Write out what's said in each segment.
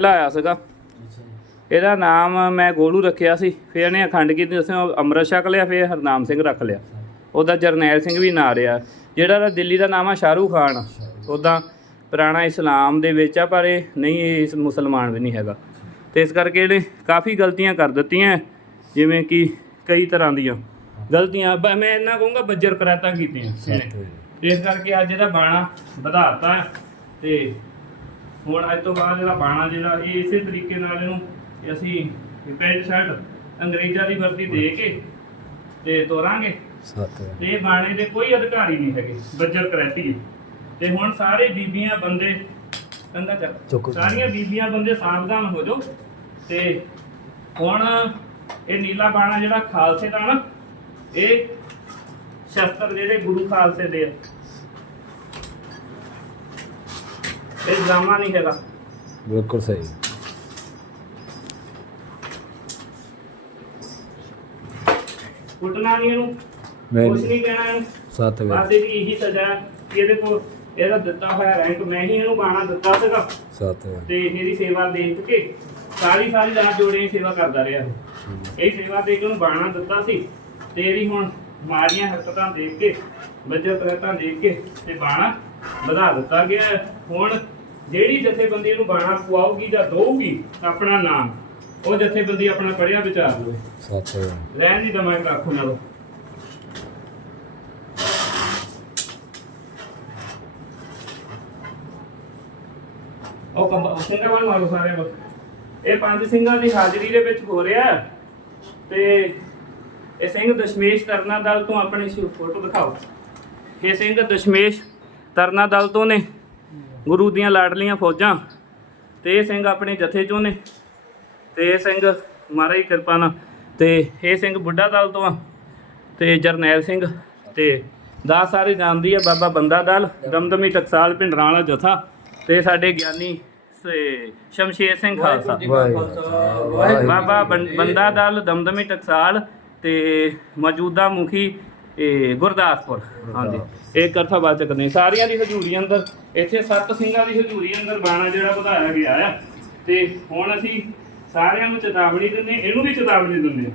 ਲਾਇਆ ਸੀਗਾ। ਇਹਦਾ ਨਾਮ ਮੈਂ ਗੋਲੂ ਰੱਖਿਆ ਸੀ ਫਿਰ ਇਹਨੇ ਅਖੰਡ ਕੀਤੀ ਦੱਸਿਆ ਅੰਮ੍ਰਿਤ ਛਕ ਲਿਆ ਫਿਰ ਹਰਨਾਮ ਸਿੰਘ ਰੱਖ ਲਿਆ। ਉਹਦਾ ਜਰਨੈਲ ਸਿੰਘ ਵੀ ਨਾਂ ਰਿਹਾ। ਜਿਹੜਾ ਦਾ ਦਿੱਲੀ ਦਾ ਨਾਮ ਆ ਸ਼ਾਹਰੂਖ ਖਾਨ ਉਹਦਾ ਪੁਰਾਣਾ ਇਸਲਾਮ ਦੇ ਵਿੱਚ ਆ ਪਰ ਇਹ ਨਹੀਂ ਇਹ ਇਸ ਮੁਸਲਮਾਨ ਵੀ ਨਹੀਂ ਹੈਗਾ। ਤੇ ਇਸ ਕਰਕੇ ਇਹਨੇ ਕਾਫੀ ਗਲਤੀਆਂ ਕਰ ਦਿੱਤੀਆਂ ਜਿਵੇਂ ਕਿ ਕਈ ਤਰ੍ਹਾਂ ਦੀਆਂ ਗਲਤੀਆਂ। ਮੈਂ ਇਹਨਾਂ ਕਹੂੰਗਾ ਬੱਜਰ ਕਰਾਤਾ ਕੀਤੀਆਂ ਇਸ ਕਰਕੇ ਅੱਜ ਇਹਦਾ ਬਾਣਾ ਵਧਾਤਾ ਤੇ ਹੁਣ ਅੱਜ ਤੋਂ ਬਾਅਦ ਜਿਹੜਾ ਬਾਣਾ ਜਿਹੜਾ ਇਹ ਇਸੇ ਤਰੀਕੇ ਨਾਲ ਇਹਨੂੰ ਅਸੀਂ ਪੈਂਟ ਸ਼ਰਟ ਅੰਗਰੇਜ਼ਾਂ ਦੀ ਵਰਦੀ ਦੇ ਕੇ ਤੇ ਤੋਰਾਂਗੇ ਸੱਤ ਇਹ ਬਾਣੇ ਦੇ ਕੋਈ ਅਧਿਕਾਰੀ ਨਹੀਂ ਹੈਗੇ ਬੱਜਰ ਕਰੈਤੀ ਤੇ ਹੁਣ ਸਾਰੇ ਬੀਬੀਆਂ ਬੰਦੇ ਚੱਕ ਚੁੱਕ। ਸਾਰੀਆਂ ਬੀਬੀਆਂ ਬੰਦੇ ਸਾਵਧਾਨ ਹੋ ਜਾਓ ਤੇ ਹੁਣ ਇਹ ਨੀਲਾ ਬਾਣਾ ਜਿਹੜਾ ਖਾਲਸੇ ਦਾ ਨਾ ਇਹ ਸ਼ਸਤਰ ਜਿਹੜੇ ਗੁਰੂ ਖਾਲਸੇ ਦੇ ਆ ਇਹ ਡਰਾਮਾ ਨਹੀਂ ਹੈਗਾ। ਬਿਲਕੁਲ ਸਹੀ। ਕੁੱਟਣਾ ਨਹੀਂ ਇਹਨੂੰ ਮੈਂ ਨਹੀਂ। ਕਹਿਣਾ ਇਹਨੂੰ। ਸੱਤ ਵੇ ਬਸ ਇਹਦੀ ਇਹੀ ਸਜ਼ਾ ਹੈ ਕਿ ਇਹਦੇ ਕੋਲ ਇਹਦਾ ਦਿੱਤਾ ਹੋਇਆ ਰੈਂਕ ਮੈਂ ਹੀ ਇਹਨੂੰ ਬਾਣਾ ਦਿੱਤਾ ਸੀਗਾ। ਸੱਤ ਵੇ ਤੇ ਇਹਦੀ ਸੇਵਾ ਦੇਖ ਕੇ ਸਾਰੀ ਸਾਰੀ ਰਾਤ ਜੋੜੇ ਸੇਵਾ ਕਰਦਾ ਰਿਹਾ ਇਹ ਸੇਵਾ ਦੇ ਕੇ ਉਹਨੂੰ ਬਾਣਾ ਦਿੱਤਾ ਸੀ ਤੇ ਇਹਦੀ ਹੁਣ ਮਾਰੀਆਂ ਹਰਕਤਾਂ ਦੇਖ ਕੇ ਬੱਜਰ ਪ੍ਰੇਤਾਂ ਦੇਖ ਕੇ ਤੇ ਬਾਣਾ ਵਧਾ ਦਿੱਤਾ ਗਿਆ। ਹੁਣ ਜਿਹੜੀ ਜਥੇਬੰਦੀ ਨੂੰ ਬਾਣਾ ਖਵਾਉਗੀ ਜਾਂ ਦਊਗੀ ਆਪਣਾ ਨਾਮ ਉਹ ਜਥੇਬੰਦੀ ਆਪਣਾ ਪੜਿਆ ਵਿਚਾਰ ਲਵੇ। ਵੇ ਰਹਿਣ ਦੀ ਦਮਾਈ ਰੱਖੋ ਨਾਲੋਂ। ਉਹ ਕੰਬ ਸਿੰਘਾਂ ਵੱਲ ਮਾਰੋ ਸਾਰੇ ਵੱਲ। ਇਹ ਪੰਜ ਸਿੰਘਾਂ ਦੀ ਹਾਜ਼ਰੀ ਦੇ ਵਿੱਚ ਹੋ ਰਿਹਾ ਤੇ ਇਹ ਸਿੰਘ ਦਸ਼ਮੇਸ਼ ਤਰਨਾ ਦਲ ਤੋਂ ਆਪਣੀ ਫੋਟੋ ਦਿਖਾਓ। ਇਹ ਸਿੰਘ ਦਸ਼ਮੇਸ਼ ਤਰਨਾ ਦਲ ਤੋਂ ਨੇ। ਗੁਰੂ ਦੀਆਂ ਲਾਡਲੀਆਂ ਫੌਜਾਂ। ਤੇ ਇਹ ਸਿੰਘ ਆਪਣੇ ਜਥੇ ਚੋਂ ਨੇ। ਤੇ ਇਹ ਸਿੰਘ ਮਹਾਰਾਜ ਕਿਰਪਾ ਨਾਲ। ਤੇ ਇਹ ਸਿੰਘ ਬੁੱਢਾ ਦਲ ਤੋਂ ਆ। ਤੇ ਜਰਨੈਲ ਸਿੰਘ। ਤੇ ਦਾ ਸਾਰੇ ਜਾਣਦੀ ਆ ਬਾਬਾ ਬੰਦਾ ਦਲ ਦਮਦਮੀ ਟਕਸਾਲ ਪਿੰਡਰਾਂ ਵਾਲਾ ਜਥਾ। ਤੇ ਸਾਡੇ ਗਿਆਨੀ ਸੇ ਸ਼ਮਸ਼ੇਰ ਸਿੰਘ ਖਾਲਸਾ। ਵਾਹਿਗੁਰੂ ਬਾਬਾ ਬੰਦਾ ਦਲ ਦਮਦਮੀ ਟਕਸਾਲ ਤੇ ਮੌਜੂਦਾ ਮੁਖੀ ਇਹ ਗੁਰਦਾਸਪੁਰ ਹਾਂਜੀ। ਇਹ ਕਰਥਾਵਾਚਕ ਨੇ। ਸਾਰੀਆਂ ਦੀ ਹਜ਼ੂਰੀ ਅੰਦਰ ਇੱਥੇ ਸੱਤ ਸਿੰਘਾਂ ਦੀ ਹਜ਼ੂਰੀ ਅੰਦਰ ਬਾਣਾ ਜਿਹੜਾ ਵਧਾਇਆ ਗਿਆ ਆ। ਤੇ ਹੁਣ ਅਸੀਂ ਸਾਰਿਆਂ ਨੂੰ ਚੇਤਾਵਨੀ ਦਿੰਦੇ ਇਹਨੂੰ ਵੀ ਚੇਤਾਵਨੀ ਹਾਂ।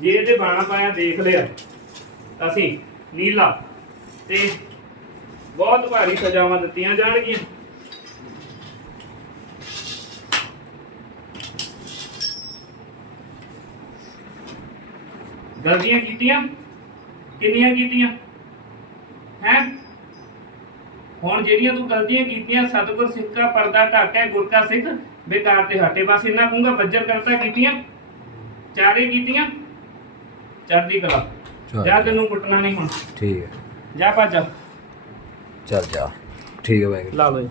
ਜੇ ਇਹਦੇ ਬਾਣਾ ਪਾਇਆ ਦੇਖ ਲਿਆ ਅਸੀਂ ਨੀਲਾ ਤੇ ਬਹੁਤ ਭਾਰੀ ਸਜ਼ਾਵਾਂ ਦਿੱਤੀਆਂ ਜਾਣਗੀਆਂ। ਗਲਤੀਆਂ ਕੀਤੀਆਂ। ਕਿੰਨੀਆਂ ਕੀਤੀਆਂ? ਹੈ? ਹੁਣ ਜਿਹੜੀਆਂ ਤੂੰ ਗਲਤੀਆਂ ਕੀਤੀਆਂ ਸਤਿਗੁਰ ਸਿੱਖ ਦਾ ਪਰਦਾ ਢਾਕਿਆ ਗੁਰ ਕਾ ਸਿੱਖ ਬੇਕਾਰ ਤੇ ਹਟੇ ਬਸ ਇੰਨਾ ਕਹੂੰਗਾ ਬੱਜਰ ਕਰਤਾ ਕੀਤੀਆਂ? ਚਾਰੇ ਕੀਤੀਆਂ? ਚੜ੍ਹਦੀ ਕਲਾ। ਜਾ ਤੈਨੂੰ ਕੁੱਟਣਾ ਨਹੀਂ ਹੁਣ। ਠੀਕ ਹੈ। ਜਾ ਭੱਜ ਚੱਲ ਜਾ। ਠੀਕ ਹੈ ਵਾਹਿਗੁਰੂ। ਲਾ ਲਓ ਜੀ।